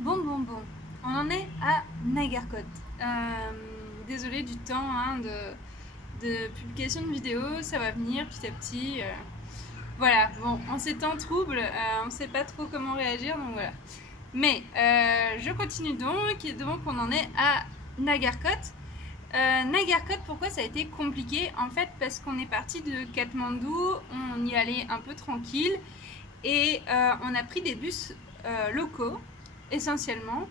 Bon, on en est à Nagarkot. Désolée du temps hein, de publication de vidéos, ça va venir petit à petit. Voilà, bon, en ces temps troubles, on ne sait pas trop comment réagir, donc voilà. Mais je continue donc on en est à Nagarkot. Nagarkot, pourquoi ça a été compliqué? En fait, parce qu'on est parti de Katmandou, on y allait un peu tranquille et on a pris des bus locaux essentiellement.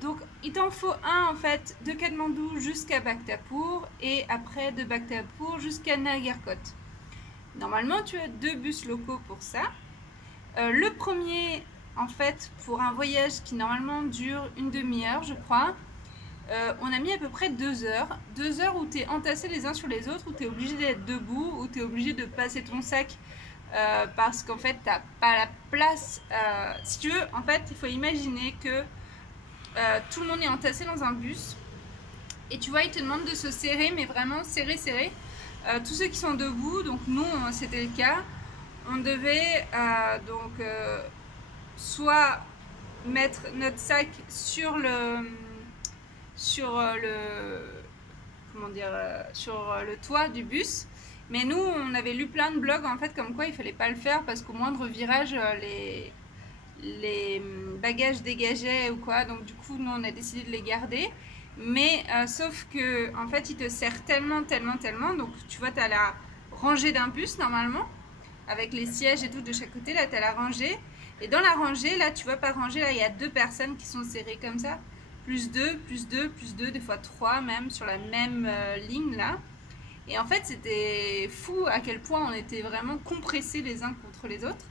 Donc il t'en faut un en fait de Katmandou jusqu'à Bhaktapur et après de Bhaktapur jusqu'à Nagarkot. Normalement tu as deux bus locaux pour ça. Le premier en fait pour un voyage qui normalement dure une demi-heure je crois, on a mis à peu près 2 heures. 2 heures où tu es entassé les uns sur les autres, où tu es obligé d'être debout, où tu es obligé de passer ton sac parce qu'en fait t'as pas la place. Si tu veux, en fait il faut imaginer que tout le monde est entassé dans un bus et tu vois ils te demandent de se serrer, mais vraiment serrer. Tous ceux qui sont debout, donc nous c'était le cas, on devait soit mettre notre sac sur le toit du bus. Mais nous, on avait lu plein de blogs en fait comme quoi il fallait pas le faire parce qu'au moindre virage, les bagages dégageaient ou quoi. Donc du coup, nous on a décidé de les garder. Mais sauf que en fait, ils te serrent tellement. Donc tu vois, tu as la rangée d'un bus normalement avec les sièges et tout de chaque côté. Là, tu as la rangée. Et dans la rangée, là, tu vois pas rangée, là, il y a deux personnes qui sont serrées comme ça. Plus deux, des fois trois même, sur la même ligne là. Et en fait, c'était fou à quel point on était vraiment compressés les uns contre les autres.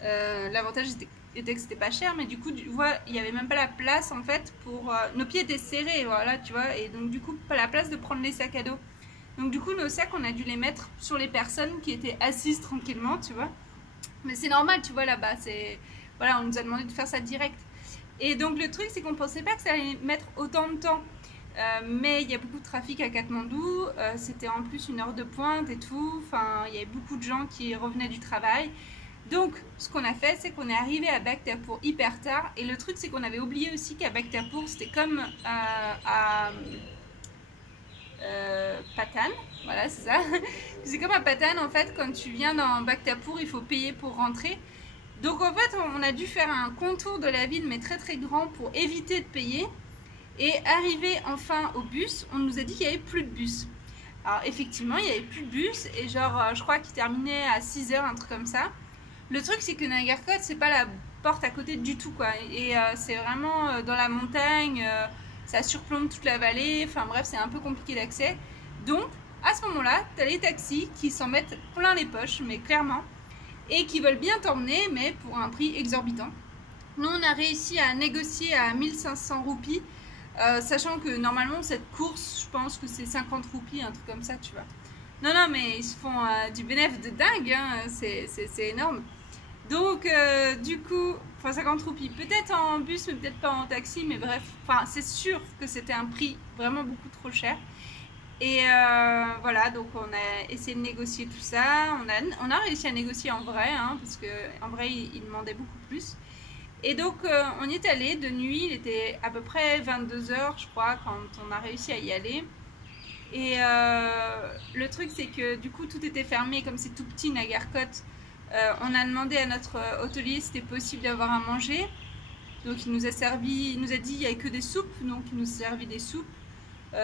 L'avantage était que c'était pas cher, mais du coup, tu vois, il n'y avait même pas la place en fait pour. Nos pieds étaient serrés, voilà, tu vois, et donc du coup, pas la place de prendre les sacs à dos. Donc du coup, nos sacs, on a dû les mettre sur les personnes qui étaient assises tranquillement, tu vois. Mais c'est normal, tu vois, là-bas, c'est. Voilà, on nous a demandé de faire ça direct. Et donc le truc, c'est qu'on pensait pas que ça allait mettre autant de temps. Mais il y a beaucoup de trafic à Katmandou, c'était en plus une heure de pointe et tout, enfin il y avait beaucoup de gens qui revenaient du travail. Donc ce qu'on a fait, c'est qu'on est arrivé à Bhaktapur hyper tard, et le truc c'est qu'on avait oublié aussi qu'à Bhaktapur c'était comme à Patan, voilà c'est ça. C'est comme à Patan en fait, quand tu viens dans Bhaktapur il faut payer pour rentrer. Donc en fait on a dû faire un contour de la ville mais très grand pour éviter de payer. Et arrivé enfin au bus, on nous a dit qu'il n'y avait plus de bus. Alors effectivement, il n'y avait plus de bus et genre je crois qu'il terminait à 6 heures, un truc comme ça. Le truc c'est que Nagarkot, c'est pas la porte à côté du tout quoi. Et c'est vraiment dans la montagne, ça surplombe toute la vallée, enfin bref, c'est un peu compliqué d'accès. Donc à ce moment-là, tu as les taxis qui s'en mettent plein les poches, mais clairement, et qui veulent bien t'emmener, mais pour un prix exorbitant. Nous, on a réussi à négocier à 1500 roupies. Sachant que normalement cette course je pense que c'est 50 roupies, un truc comme ça tu vois. Non mais ils se font du bénéfice de dingue hein, c'est énorme. Donc du coup, enfin 50 roupies, peut-être en bus mais peut-être pas en taxi, mais bref, enfin c'est sûr que c'était un prix vraiment beaucoup trop cher. Et voilà, donc on a essayé de négocier tout ça, on a réussi à négocier en vrai, hein, parce que en vrai il demandait beaucoup plus. Et donc on y est allé de nuit, il était à peu près 22 heures je crois quand on a réussi à y aller. Et le truc c'est que du coup tout était fermé, comme c'est tout petit Nagarkot. On a demandé à notre hôtelier si c'était possible d'avoir à manger. Donc il nous a servi, il nous a dit il n'y avait que des soupes, donc il nous a servi des soupes.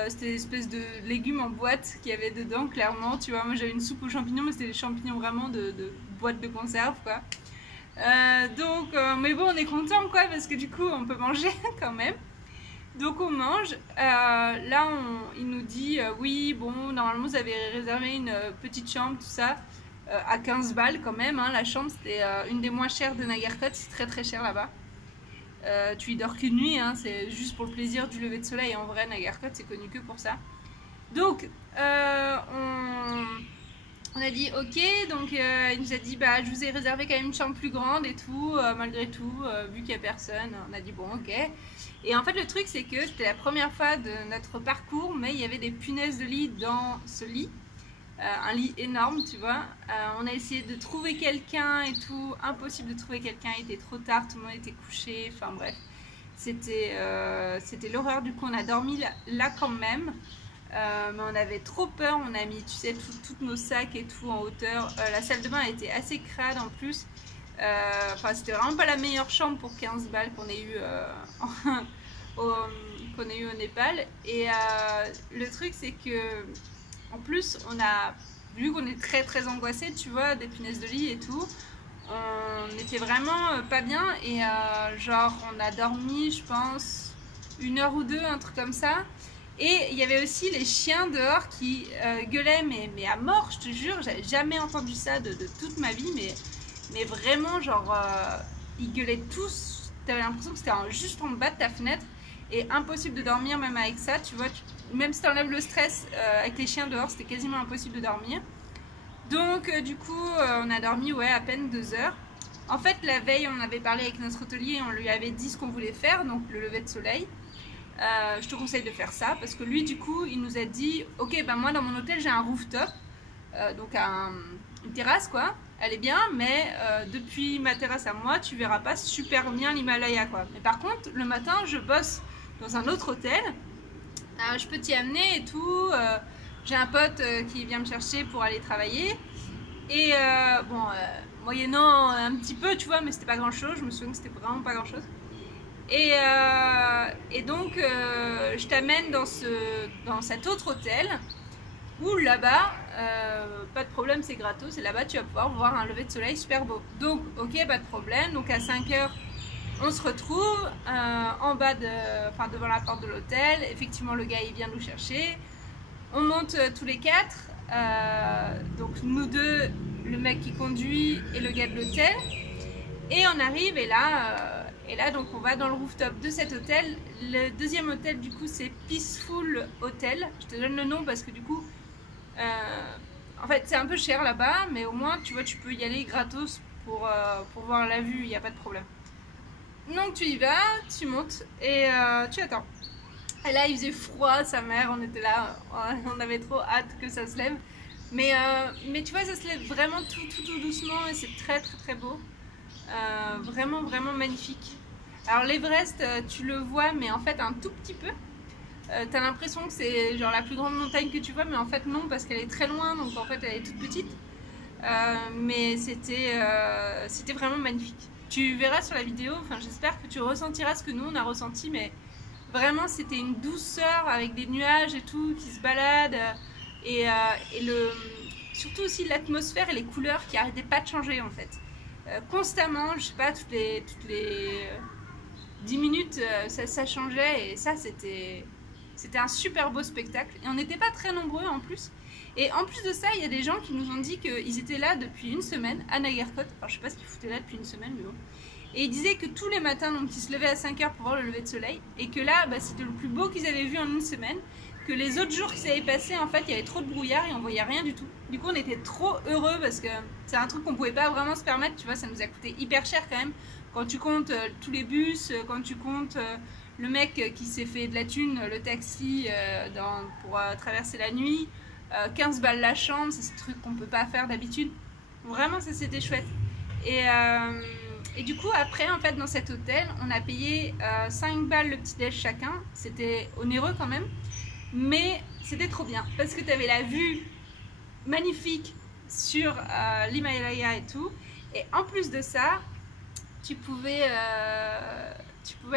C'était des espèces de légumes en boîte qu'il y avait dedans, clairement, tu vois. Moi j'avais une soupe aux champignons, mais c'était des champignons vraiment de boîte de conserve quoi. Mais bon, on est content quoi, parce que du coup on peut manger quand même. Donc on mange. Là, il nous dit oui, bon, normalement vous avez réservé une petite chambre, tout ça, à 15 balles quand même. Hein. La chambre c'était une des moins chères de Nagarkot, c'est très cher là-bas. Tu y dors qu'une nuit, hein, c'est juste pour le plaisir du lever de soleil. En vrai, Nagarkot c'est connu que pour ça. Donc on a dit ok, donc il nous a dit bah je vous ai réservé quand même une chambre plus grande et tout, malgré tout, vu qu'il n'y a personne, on a dit bon ok. Et en fait le truc c'est que c'était la première fois de notre parcours, mais il y avait des punaises de lit dans ce lit. un lit énorme, tu vois. On a essayé de trouver quelqu'un et tout, impossible de trouver quelqu'un, il était trop tard, tout le monde était couché, enfin bref. C'était l'horreur, du coup on a dormi là quand même. Mais on avait trop peur, on a mis, tu sais, tous nos sacs et tout en hauteur. La salle de bain elle était assez crade en plus. Enfin, c'était vraiment pas la meilleure chambre pour 15 balles qu'on ait eu au Népal. Et le truc, c'est que en plus, on a vu qu'on est très très angoissé, tu vois, des punaises de lit et tout. On était vraiment pas bien et genre on a dormi, je pense, 1 heure ou 2, un truc comme ça. Et il y avait aussi les chiens dehors qui gueulaient, mais à mort, je te jure, j'avais jamais entendu ça de toute ma vie, mais vraiment, genre, ils gueulaient tous. T'avais l'impression que c'était juste en bas de ta fenêtre et impossible de dormir même avec ça, tu vois. Même si t'enlèves le stress, avec les chiens dehors, c'était quasiment impossible de dormir. Donc, du coup, on a dormi, ouais, à peine 2 heures. En fait, la veille, on avait parlé avec notre hôtelier, on lui avait dit ce qu'on voulait faire, donc le lever de soleil. Je te conseille de faire ça parce que lui, du coup, il nous a dit ok, ben moi dans mon hôtel j'ai un rooftop, donc une terrasse quoi, elle est bien, mais depuis ma terrasse à moi, tu verras pas super bien l'Himalaya quoi. Mais par contre, le matin, je bosse dans un autre hôtel, je peux t'y amener et tout. J'ai un pote qui vient me chercher pour aller travailler. Et bon, moyennant un petit peu, tu vois, mais c'était pas grand chose. Je me souviens que c'était vraiment pas grand chose. Et donc, je t'amène dans cet autre hôtel où là-bas, pas de problème, c'est gratos. Et là-bas, tu vas pouvoir voir un lever de soleil super beau. Donc, ok, pas de problème. Donc, à 5 heures, on se retrouve en bas devant la porte de l'hôtel. Effectivement, le gars, il vient nous chercher. On monte tous les 4. Donc, nous deux, le mec qui conduit et le gars de l'hôtel. Et on arrive et là, donc on va dans le rooftop de cet hôtel. Le deuxième hôtel, du coup, c'est Peaceful Hotel. Je te donne le nom parce que du coup, en fait, c'est un peu cher là-bas, mais au moins, tu vois, tu peux y aller gratos pour voir la vue, il n'y a pas de problème. Donc tu y vas, tu montes et tu attends. Et là, il faisait froid, sa mère, on était là, on avait trop hâte que ça se lève. Mais tu vois, ça se lève vraiment tout doucement et c'est très très très beau. Vraiment vraiment magnifique. Alors l'Everest, tu le vois, mais en fait un tout petit peu. T'as l'impression que c'est genre la plus grande montagne que tu vois, mais en fait non, parce qu'elle est très loin, donc en fait elle est toute petite. Mais c'était vraiment magnifique. Tu verras sur la vidéo, enfin j'espère que tu ressentiras ce que nous on a ressenti, mais vraiment c'était une douceur avec des nuages et tout qui se baladent et surtout aussi l'atmosphère et les couleurs qui arrêtaient pas de changer en fait. Constamment, je sais pas, toutes les 10 minutes ça changeait et ça c'était un super beau spectacle et on n'était pas très nombreux en plus. Et en plus de ça, il y a des gens qui nous ont dit qu'ils étaient là depuis une semaine à Nagarkot. Alors je sais pas ce qu'ils foutaient là depuis une semaine, mais bon. Et ils disaient que tous les matins, donc ils se levaient à 5 heures pour voir le lever de soleil. Et que là, bah, c'était le plus beau qu'ils avaient vu en une semaine. Que les autres jours qui s'avaient passé, en fait, il y avait trop de brouillard et on voyait rien du tout. Du coup, on était trop heureux parce que c'est un truc qu'on pouvait pas vraiment se permettre. Tu vois, ça nous a coûté hyper cher quand même. Quand tu comptes tous les bus, quand tu comptes le mec qui s'est fait de la thune, le taxi pour traverser la nuit. 15 balles la chambre, c'est ce truc qu'on peut pas faire d'habitude. Vraiment, ça c'était chouette. Et du coup, après, en fait, dans cet hôtel, on a payé 5 balles le petit-déj chacun. C'était onéreux quand même, mais c'était trop bien parce que tu avais la vue magnifique sur l'Himalaya et tout. Et en plus de ça, tu pouvais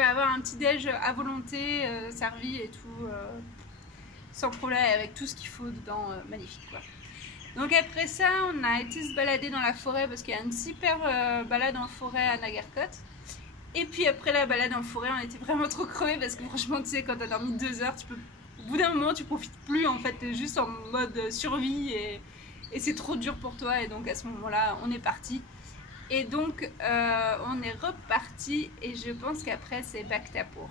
avoir un petit-déj à volonté, servi et tout. Sans problème, avec tout ce qu'il faut dedans, magnifique quoi. Donc après ça, on a été se balader dans la forêt parce qu'il y a une super balade en forêt à Nagarkot. Et puis après la balade en forêt, on était vraiment trop crevés parce que franchement, tu sais, quand t'as dormi 2 heures, au bout d'un moment, tu profites plus en fait, t'es juste en mode survie et c'est trop dur pour toi. Et donc à ce moment-là, on est parti. Et donc on est reparti et je pense qu'après c'est Bhaktapur.